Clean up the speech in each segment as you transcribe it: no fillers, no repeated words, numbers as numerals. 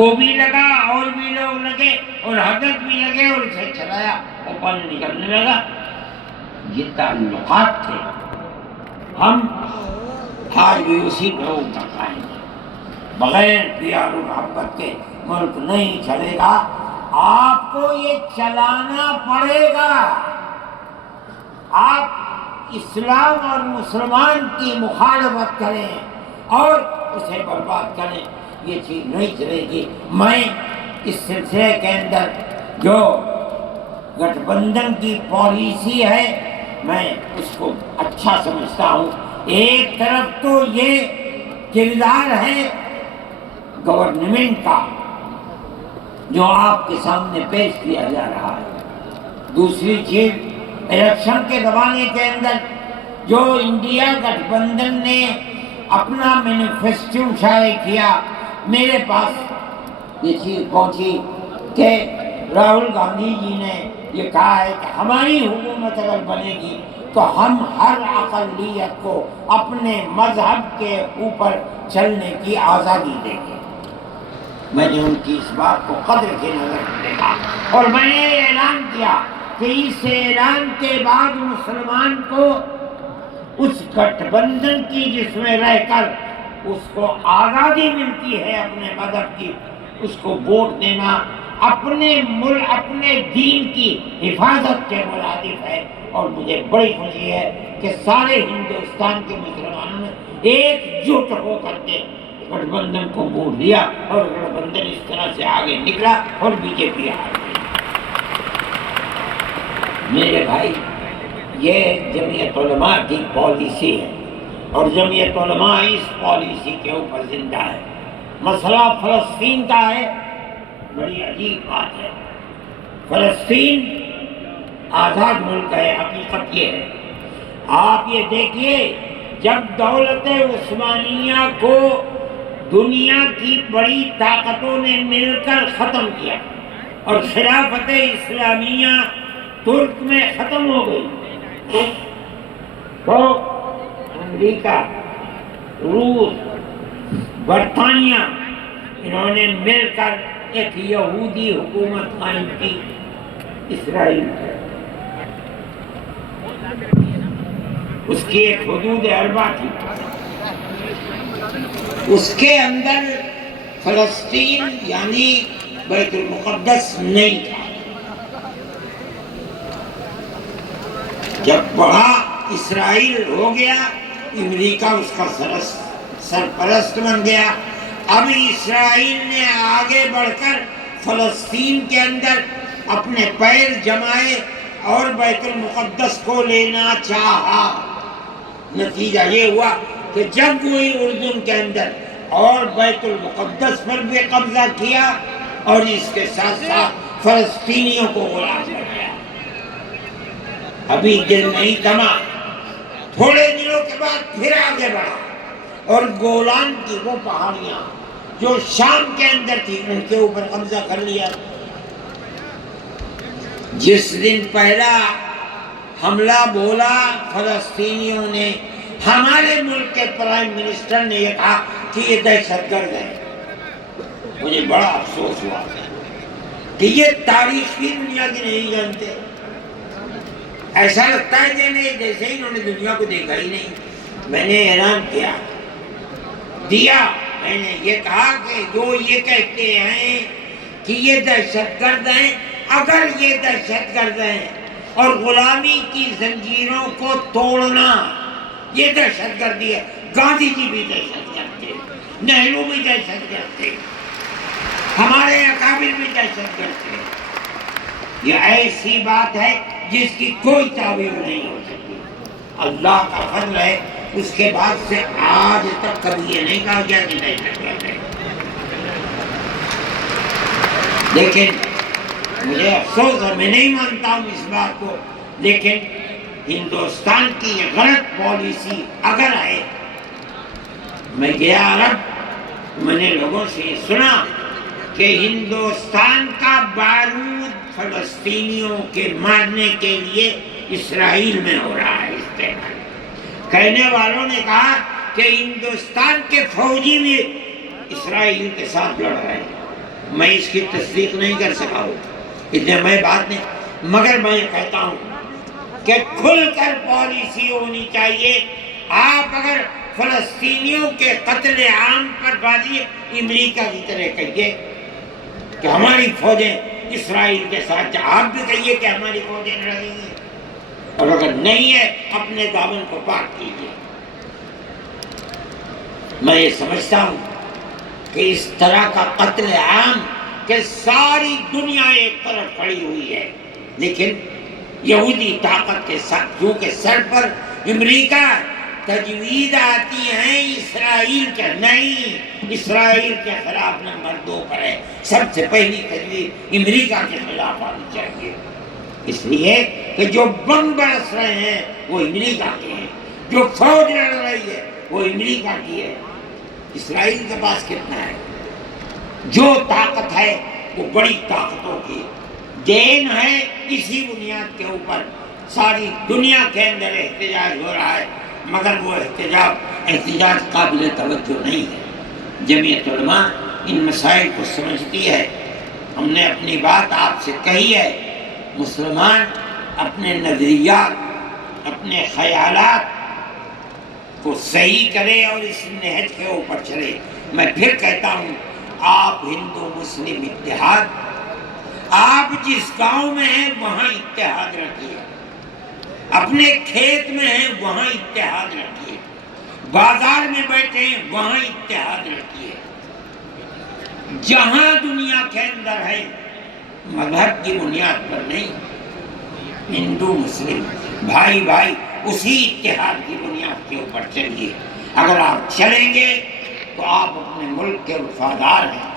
وہ بھی لگا اور بھی لوگ لگے اور حضرت بھی لگے اور اسے چلایا اور پانی نکلنے لگا۔ یہ تعلقات تھے۔ ہم آج بھی اسی لوگ کا قائم ہیں۔ بغیر پیار و محبت کے ملک نہیں چلے گا، آپ کو یہ چلانا پڑے گا۔ آپ اسلام اور مسلمان کی مخالفت کریں اور اسے برباد کریں، یہ چیز نہیں چلے گی۔ میں اس سلسلے کے اندر جو گٹھ بندھن کی پالیسی ہے میں اس کو اچھا سمجھتا ہوں۔ ایک طرف تو یہ کردار ہے گورنمنٹ کا جو آپ کے سامنے پیش کیا جا رہا ہے۔ دوسری چیز الیکشن کے زمانے کے اندر جو انڈیا گٹھ بندھن نے اپنا مینیفیسٹو شائع کیا، میرے پاس یہ چیز پہنچی کہ راہل گاندھی جی نے یہ کہا ہے کہ ہماری حکومت اگر بنے گی تو ہم ہر اقلیت کو اپنے مذہب کے اوپر چلنے کی آزادی دیں گے۔ میں نے ان کی اس بات کو قدر کی نظر سے دیکھا اور میں نے اعلان کیا کہ اس اعلان کے بعد مسلمان کو اس گٹھ بندھن کی جس میں رہ کر اس کو آزادی ملتی ہے اپنے مذہب کی، اس کو ووٹ دینا اپنے ملک اپنے دین کی حفاظت کے مرادف ہے۔ اور مجھے بڑی خوشی ہے کہ سارے ہندوستان کے مسلمانوں نے ایک جٹ ہو کر کے گٹھ بندھن کو ووٹ دیا اور گٹھ بندھن اس طرح سے آگے نکلا اور بی جے پی آ گئی۔ میرے بھائی، یہ جمعیت علماء کی پالیسی ہے اور جمعیت علماء اس پالیسی کے اوپر زندہ ہے۔ مسئلہ فلسطین کا ہے، بڑی عجیب بات ہے۔ فلسطین آزاد ملک ہے، حقیقت یہ ہے۔ آپ یہ دیکھیے، جب دولت عثمانیہ کو دنیا کی بڑی طاقتوں نے مل کر ختم کیا اور خلافت اسلامیہ ترک میں ختم ہو گئی، تو امریکہ، روس، برطانیہ انہوں نے مل کر ایک یہودی حکومت قائم کی، اسرائیل ہے۔ اس کی ایک حدود اربع تھی، اس کے اندر فلسطین یعنی بیت المقدس نہیں تھا۔ جب بڑا اسرائیل ہو گیا، امریکہ اس کا سرپرست بن گیا۔ اب اسرائیل نے آگے بڑھ کر فلسطین کے اندر اپنے پیر جمائے اور بیت المقدس کو لینا چاہا۔ نتیجہ یہ ہوا کہ جب وہی اردن کے اندر اور بیت المقدس پر بھی قبضہ کیا اور اس کے ساتھ ساتھ فلسطینیوں کو غلام بنایا۔ ابھی دل نہیں تھما، تھوڑے دنوں کے بعد پھر آگے بڑھا اور گولان کی وہ پہاڑیاں جو شام کے اندر تھی ان کے اوپر قبضہ کر لیا۔ جس دن پہلا حملہ بولا فلسطینیوں نے، ہمارے ملک کے پرائم منسٹر نے یہ کہا کہ یہ دہشت گرد ہے۔ مجھے بڑا افسوس ہوا کہ یہ تاریخ کی دنیا کی نہیں جانتے۔ ایسا لگتا ہے کہ نہیں، جیسے ہی انہوں نے دنیا کو دیکھا ہی نہیں۔ میں نے اعلان دیا، میں نے یہ کہا کہ جو یہ کہتے ہیں کہ یہ دہشت گرد ہیں، اگر یہ دہشت گرد ہیں اور غلامی کی زنجیروں کو توڑنا یہ دہشت گردی ہے، گاندھی جی بھی دہشت گرد تھے، نہرو بھی دہشت گرد تھے، ہمارے اکابر بھی دہشت گرد تھے۔ یہ ایسی بات ہے جس کی کوئی تعبیر نہیں ہو سکتی۔ اللہ کا فضل ہے، اس کے بعد سے آج تک کبھی یہ نہیں کہا گیا کہ دہشت گرد ہے۔ لیکن مجھے افسوس ہے، میں نہیں مانتا ہوں اس بات کو، لیکن ہندوستان کی یہ غلط پالیسی اگر ہے، میں گیا عرب، میں نے لوگوں سے یہ سنا کہ ہندوستان کا بارود فلسطینیوں کے مارنے کے لیے اسرائیل میں ہو رہا ہے استعمال۔ کہنے والوں نے کہا کہ ہندوستان کے فوجی بھی اسرائیل کے ساتھ لڑ رہے ہیں۔ میں اس کی تصدیق نہیں کر سکا ہوں، اتنے میں بات نہیں، مگر میں یہ کہتا ہوں کہ کھل کر پالیسی ہونی چاہیے۔ آپ اگر فلسطینیوں کے قتل عام پر بازی امریکہ کی طرح کہیے کہ ہماری فوجیں اسرائیل کے ساتھ، آپ بھی کہیے کہ ہماری فوجیں لڑ رہی ہیں، اور اگر نہیں ہے اپنے دامن کو پاک کیجیے۔ میں یہ سمجھتا ہوں کہ اس طرح کا قتل عام کہ ساری دنیا ایک طرف کھڑی ہوئی ہے، لیکن یہودی طاقت کے ساتھ کیونکہ سر پر امریکہ، تجویز آتی ہیں اسرائیل کے، نہیں، اسرائیل کے خلاف نمبر 2 پر ہے، سب سے پہلی تجویز امریکہ کے خلاف آنی چاہیے، اس لیے کہ جو بم برس رہے ہیں وہ امریکہ کے ہیں، جو فوج لڑ رہی ہے وہ امریکہ کی ہے۔ اسرائیل کے پاس کتنا ہے؟ جو طاقت ہے وہ بڑی طاقتوں کی دین ہے، اسی بنیاد کے اوپر ساری دنیا کے اندر احتجاج ہو رہا ہے، مگر وہ احتجاج قابل توجہ نہیں ہے۔ جمعیت علماء ان مسائل کو سمجھتی ہے، ہم نے اپنی بات آپ سے کہی ہے، مسلمان اپنے نظریات، اپنے خیالات کو صحیح کرے اور اس نہج کے اوپر چلے۔ میں پھر کہتا ہوں، آپ ہندو مسلم اتحاد، آپ جس گاؤں میں ہیں وہاں اتحاد رکھیے، اپنے کھیت میں ہیں وہاں اتحاد رکھیے، بازار میں بیٹھے ہیں وہاں اتحاد رکھیے، جہاں دنیا کے اندر ہے مذہب کی بنیاد پر نہیں، ہندو مسلم بھائی بھائی اسی اتحاد کی بنیاد کے اوپر چلیے۔ اگر آپ چلیں گے تو آپ اپنے ملک کے وفادار ہیں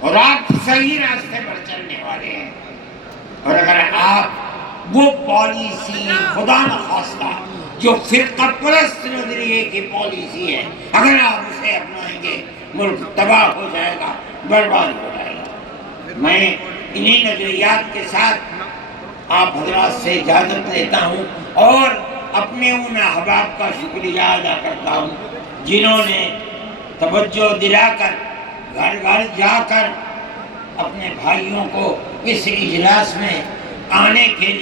اور آپ صحیح راستے پر چلنے والے ہیں، اور اگر آپ وہ پالیسی خدا نخواستہ جو فرقہ پرست نظریے کی پالیسی ہے، اگر آپ اسے اپنائیں گے ملک تباہ ہو جائے گا، برباد ہو جائے گا۔ میں انہی نظریات کے ساتھ آپ حضرات سے اجازت لیتا ہوں اور اپنے ان احباب کا شکریہ ادا کرتا ہوں جنہوں نے توجہ دلا کر گھر گھر جا کر اپنے بھائیوں کو اس اجلاس میں آنے کے لیے